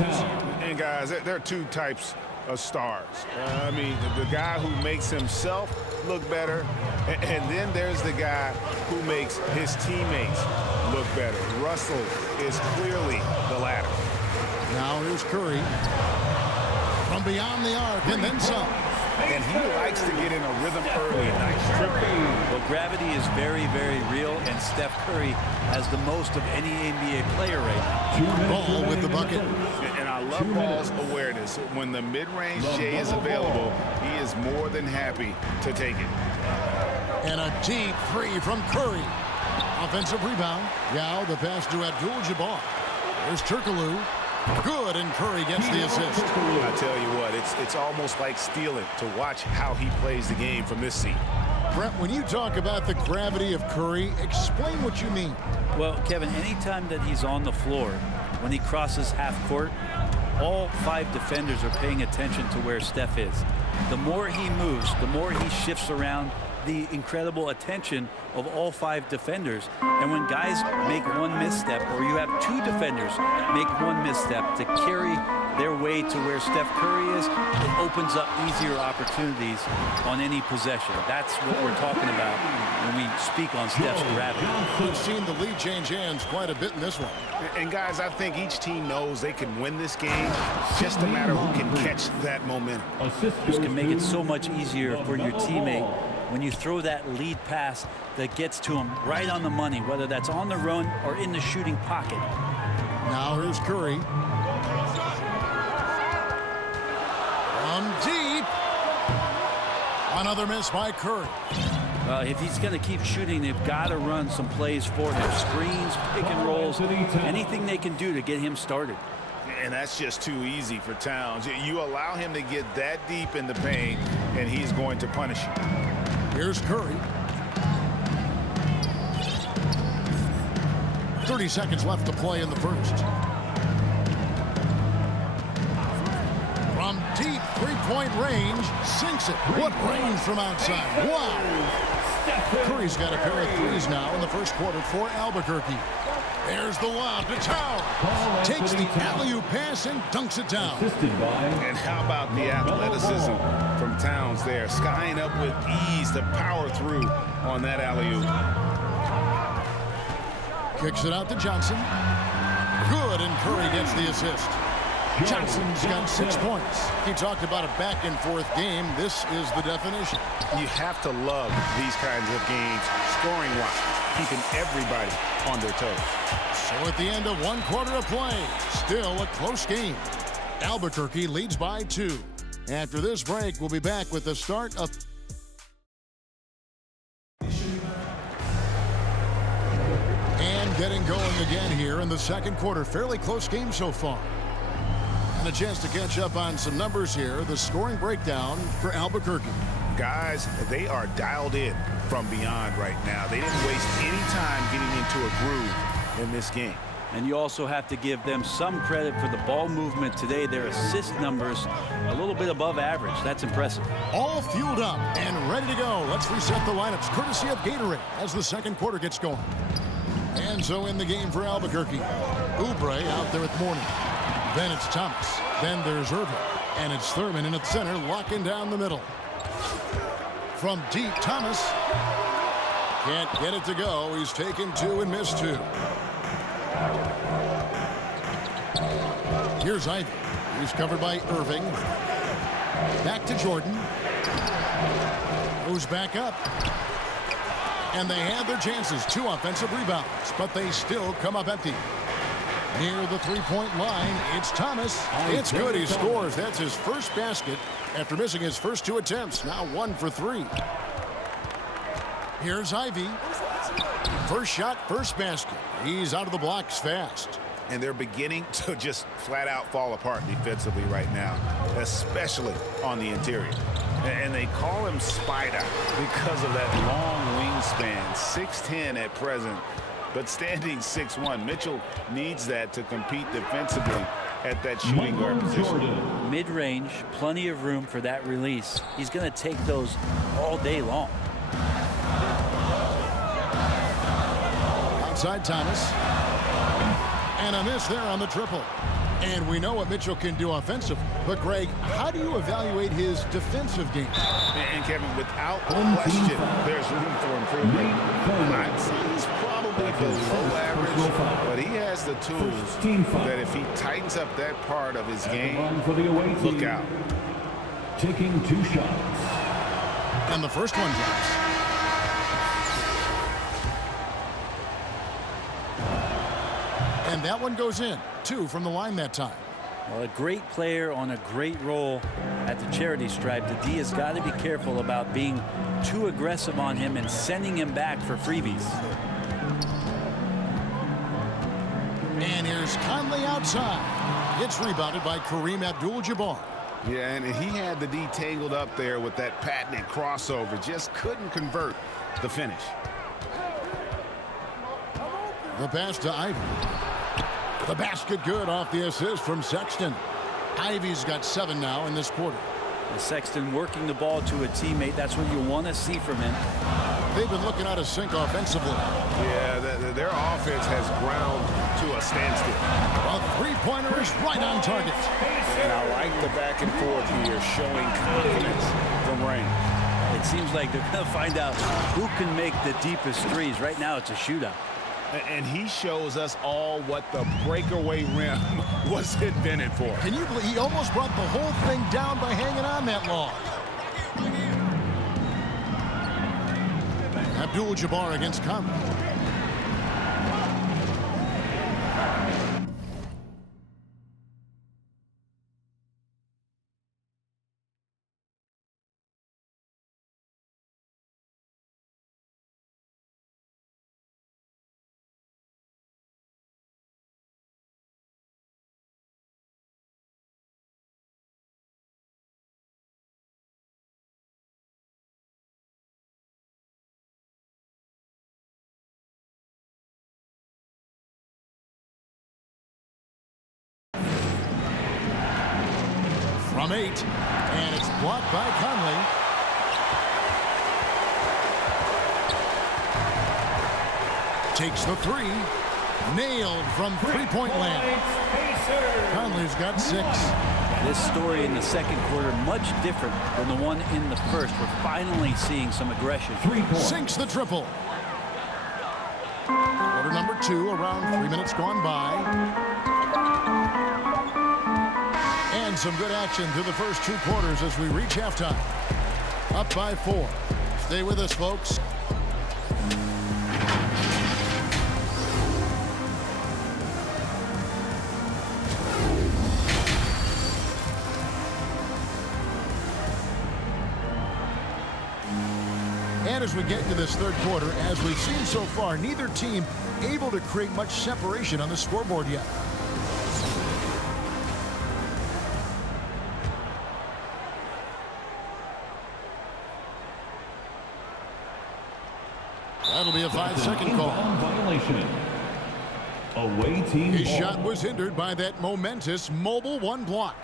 And guys, there are two types of stars. I mean, the guy who makes himself look better, and then there's the guy who makes his teammates look better. Russell is clearly the latter. Now here's Curry from beyond the arc and then some. And he likes to get in a rhythm early. Nice triple. Well, gravity is very, very real, and Steph Curry has the most of any NBA player right now. Ball with the bucket. And I love Ball's awareness. When the mid-range J is available, he is more than happy to take it. And a deep three from Curry. Offensive rebound. Yao, the pass to Abdul-Jabbar. There's Turkoglu. Good, and Curry gets the assist. I tell you what, it's almost like stealing to watch how he plays the game from this seat. Brett, when you talk about the gravity of Curry, explain what you mean. Well, Kevin, anytime that he's on the floor, when he crosses half court, all 5 defenders are paying attention to where Steph is. The more he moves, the more he shifts around, the incredible attention of all 5 defenders. And when guys make one misstep, or you have 2 defenders make one misstep to carry their way to where Steph Curry is, it opens up easier opportunities on any possession. That's what we're talking about when we speak on Steph's gravity. We've seen the lead change hands quite a bit in this one. And guys, I think each team knows they can win this game. Just a matter who can catch that momentum. This can make it so much easier for your teammate when you throw that lead pass that gets to him right on the money, whether that's on the run or in the shooting pocket. Now here's Curry. From deep. Another miss by Curry. If he's going to keep shooting, they've got to run some plays for him. Screens, pick and rolls, anything they can do to get him started. And that's just too easy for Towns. You allow him to get that deep in the paint, and he's going to punish you. Here's Curry. 30 seconds left to play in the first. From deep three-point range, sinks it. What range from outside. Wow. Curry's got a pair of threes now in the first quarter for Albuquerque. There's the lob to Towns. Takes the alley-oop pass and dunks it down. And how about the athleticism from Towns there? Skying up with ease to power through on that alley-oop. Kicks it out to Johnson. Good, and Curry gets the assist. Johnson's got 6 points. He talked about a back-and-forth game. This is the definition. You have to love these kinds of games, scoring-wise, keeping everybody on their toes. So at the end of 1 quarter of play, still a close game. Albuquerque leads by 2. After this break, we'll be back with the start of... And getting going again here in the second quarter. Fairly close game so far. And a chance to catch up on some numbers here. The scoring breakdown for Albuquerque. Guys, they are dialed in from beyond right now. They didn't waste any time getting into a groove in this game. And you also have to give them some credit for the ball movement today. Their assist numbers a little bit above average. That's impressive. All fueled up and ready to go. Let's reset the lineups courtesy of Gatorade as the second quarter gets going. And so in the game for Albuquerque. Oubre out there at Mourning. Then it's Thomas. Then there's Irving. And it's Thurman in at center, locking down the middle. From deep, Thomas. Can't get it to go. He's taken 2 and missed 2. Here's Ivy. He's covered by Irving. Back to Jordan. Goes back up. And they have their chances. 2 offensive rebounds, but they still come up empty. Near the three-point line, it's Thomas. It's good. He scores. That's his first basket after missing his first 2 attempts. Now 1 for 3. Here's Ivy. First shot, first basket. He's out of the blocks fast. And they're beginning to just flat out fall apart defensively right now, especially on the interior. And they call him Spider because of that long wingspan, 6'10" at present. But standing 6'1", Mitchell needs that to compete defensively at that shooting guard position. Mid-range, plenty of room for that release. He's going to take those all day long. Outside Thomas. And a miss there on the triple. And we know what Mitchell can do offensively. But, Greg, how do you evaluate his defensive game? And Kevin, without question, there's room for improvement. I'd say he's probably below average, but he has the tools that if he tightens up that part of his game, look out. Taking 2 shots. And the first one drops. And that one goes in. 2 from the line that time. Well, a great player on a great role at the charity stripe. The D has got to be careful about being too aggressive on him and sending him back for freebies. And here's Conley outside. It's rebounded by Kareem Abdul-Jabbar. Yeah, and he had the D tangled up there with that patented crossover. Just couldn't convert the finish. The pass to Ivy. The basket good off the assist from Sexton. Ivy's got 7 now in this quarter. And Sexton working the ball to a teammate. That's what you want to see from him. They've been looking out of sync offensively. Yeah, their offense has ground to a standstill. A three-pointer is right on target. And I like the back and forth here, showing confidence from Rain. It seems like they're going to find out who can make the deepest threes. Right now, it's a shootout. And he shows us all what the breakaway rim was invented for. Can you believe he almost brought the whole thing down by hanging on that long? Abdul-Jabbar against Conley. From 8, and it's blocked by Conley. Takes the 3, nailed from three-point land. Conley's got 6. This story in the second quarter much different than the one in the first. We're finally seeing some aggression. Sinks the triple. Quarter number 2, around 3 minutes gone by. And some good action through the first 2 quarters as we reach halftime. Up by 4. Stay with us, folks. And as we get into this third quarter, as we've seen so far, neither team able to create much separation on the scoreboard yet. That'll be a 5-second call. Violation. Away team His ball. shot was hindered by that momentous mobile 1 block.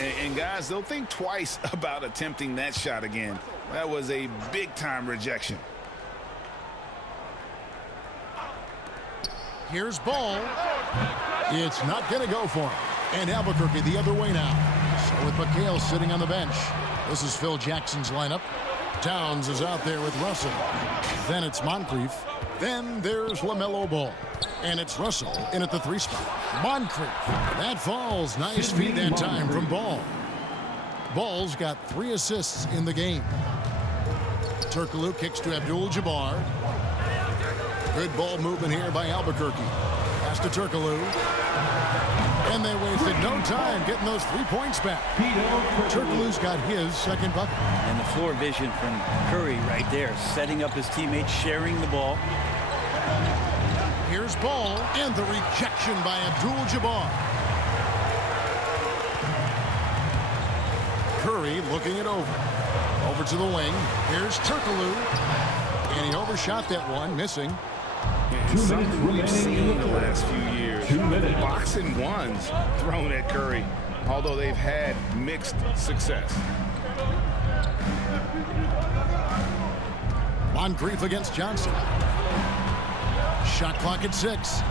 And guys, they'll think twice about attempting that shot again. That was a big-time rejection. Here's Ball. It's not going to go for him. And Albuquerque the other way now. So with McHale sitting on the bench. This is Phil Jackson's lineup. Towns is out there with Russell. Then it's Moncrief. Then there's LaMelo Ball. And it's Russell in at the 3 spot. Moncrief. That falls. Nice feed that time from Ball. Ball's got 3 assists in the game. Turkoglu kicks to Abdul-Jabbar. Good ball movement here by Albuquerque. Pass to Turkoglu. And they wasted no time getting those 3 points back. Turkoglu's got his second bucket. And the floor vision from Curry right there, setting up his teammates, sharing the ball. Here's Ball, and the rejection by Abdul-Jabbar. Curry looking it over. Over to the wing. Here's Turkoglu. And he overshot that one, missing. Something we've seen in the last few years. 2 minutes. Boxing ones thrown at Curry, although they've had mixed success. Moncrief against Johnson. Shot clock at 6.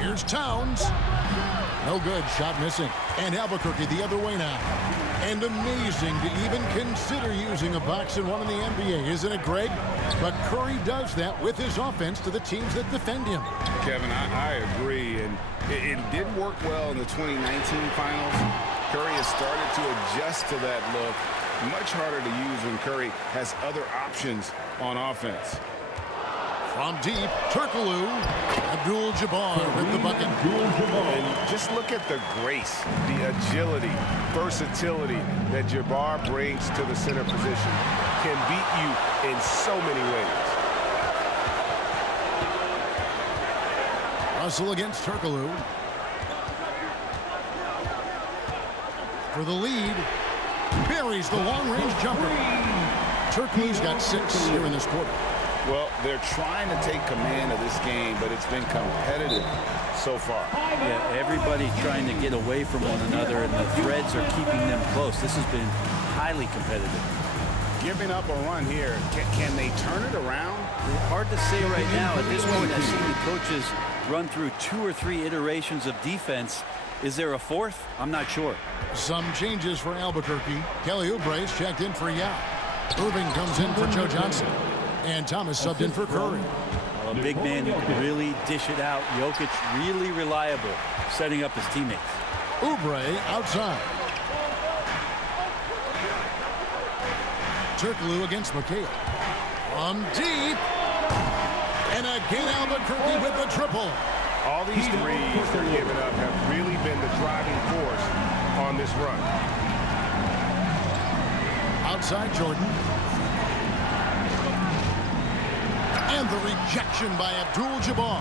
Here's Towns. No good. Shot missing. And Albuquerque the other way now. And amazing to even consider using a box and one in the NBA, isn't it, Greg? But Curry does that with his offense to the teams that defend him. Kevin, I agree. And it didn't work well in the 2019 finals. Curry has started to adjust to that look. Much harder to use when Curry has other options on offense. From deep, Turkoglu. Abdul-Jabbar with the bucket. And just look at the grace, the agility, versatility that Jabbar brings to the center position. Can beat you in so many ways. Russell against Turkoglu. For the lead. Buries the long-range jumper. Turkoglu's got 6 here in this quarter. Well, they're trying to take command of this game, but it's been competitive so far. Yeah, everybody trying to get away from one another, and the threads are keeping them close. This has been highly competitive. Giving up a run here. Can they turn it around? Hard to say right now. At this point, I've seen the coaches run through 2 or 3 iterations of defense. Is there a 4th? I'm not sure. Some changes for Albuquerque. Kelly Oubre's checked in for Yao. Irving comes in for Joe Johnson. And Thomas subbed in for Curry. A big man who can really dish it out. Jokic really reliable, setting up his teammates. Oubre outside. Turkoglu against McHale. From deep. And again Albuquerque with the triple. All these threes they're giving up have really been the driving force on this run. Outside Jordan. And the rejection by Abdul-Jabbar.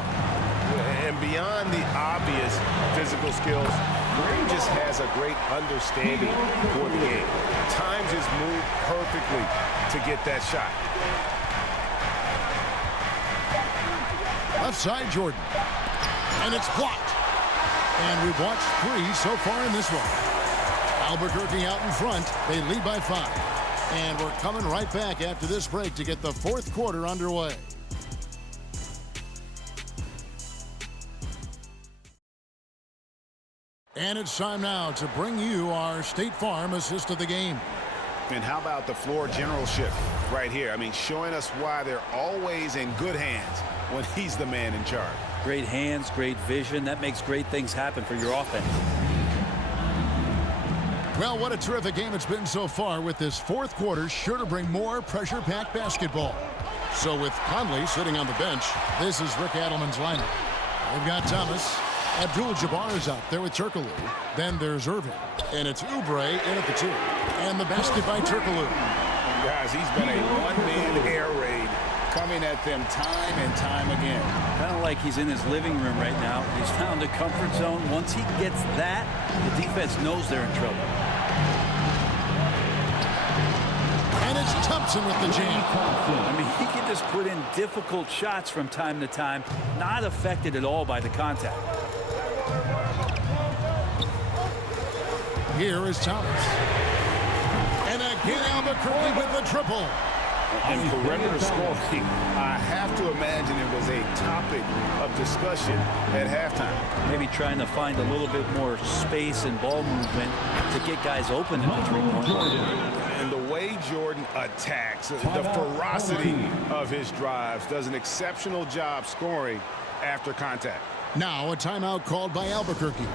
And beyond the obvious physical skills, Green just has a great understanding for the game. Times his move perfectly to get that shot. Left side Jordan. And it's blocked. And we've watched 3 so far in this one. Albuquerque out in front. They lead by 5. And we're coming right back after this break to get the 4th quarter underway. And it's time now to bring you our State Farm assist of the game. And how about the floor generalship right here? I mean, showing us why they're always in good hands when he's the man in charge. Great hands, great vision. That makes great things happen for your offense. Well, what a terrific game it's been so far, with this 4th quarter sure to bring more pressure-packed basketball. So with Conley sitting on the bench, this is Rick Adelman's lineup. They've got Thomas. Abdul-Jabbar is out there with Turkoglu. Then there's Irving. And it's Oubre in at the 2. And the basket by Turkoglu. Guys, he's been a one-man air raid coming at them time and time again. Kind of like he's in his living room right now. He's found a comfort zone. Once he gets that, the defense knows they're in trouble. And it's Thompson with the jam. I mean, he can just put in difficult shots from time to time, not affected at all by the contact. Here is Thomas. And again Albuquerque with the triple. And perimeter scoring, I have to imagine it was a topic of discussion at halftime. Maybe trying to find a little bit more space and ball movement to get guys open at the three-point line. And the way Jordan attacks, the ferocity of his drives, does an exceptional job scoring after contact. Now a timeout called by Albuquerque.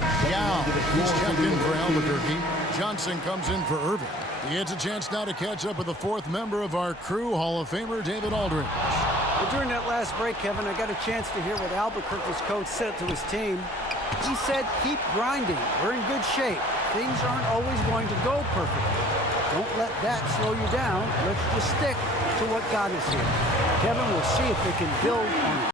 Yeah, he's checked in for Albuquerque. Johnson comes in for Irving. He gets a chance now to catch up with the 4th member of our crew, Hall of Famer David Aldridge. Well, during that last break, Kevin, I got a chance to hear what Albuquerque's coach said to his team. He said, keep grinding. We're in good shape. Things aren't always going to go perfectly. Don't let that slow you down. Let's just stick to what got us here. Kevin, we'll see if they can build on it.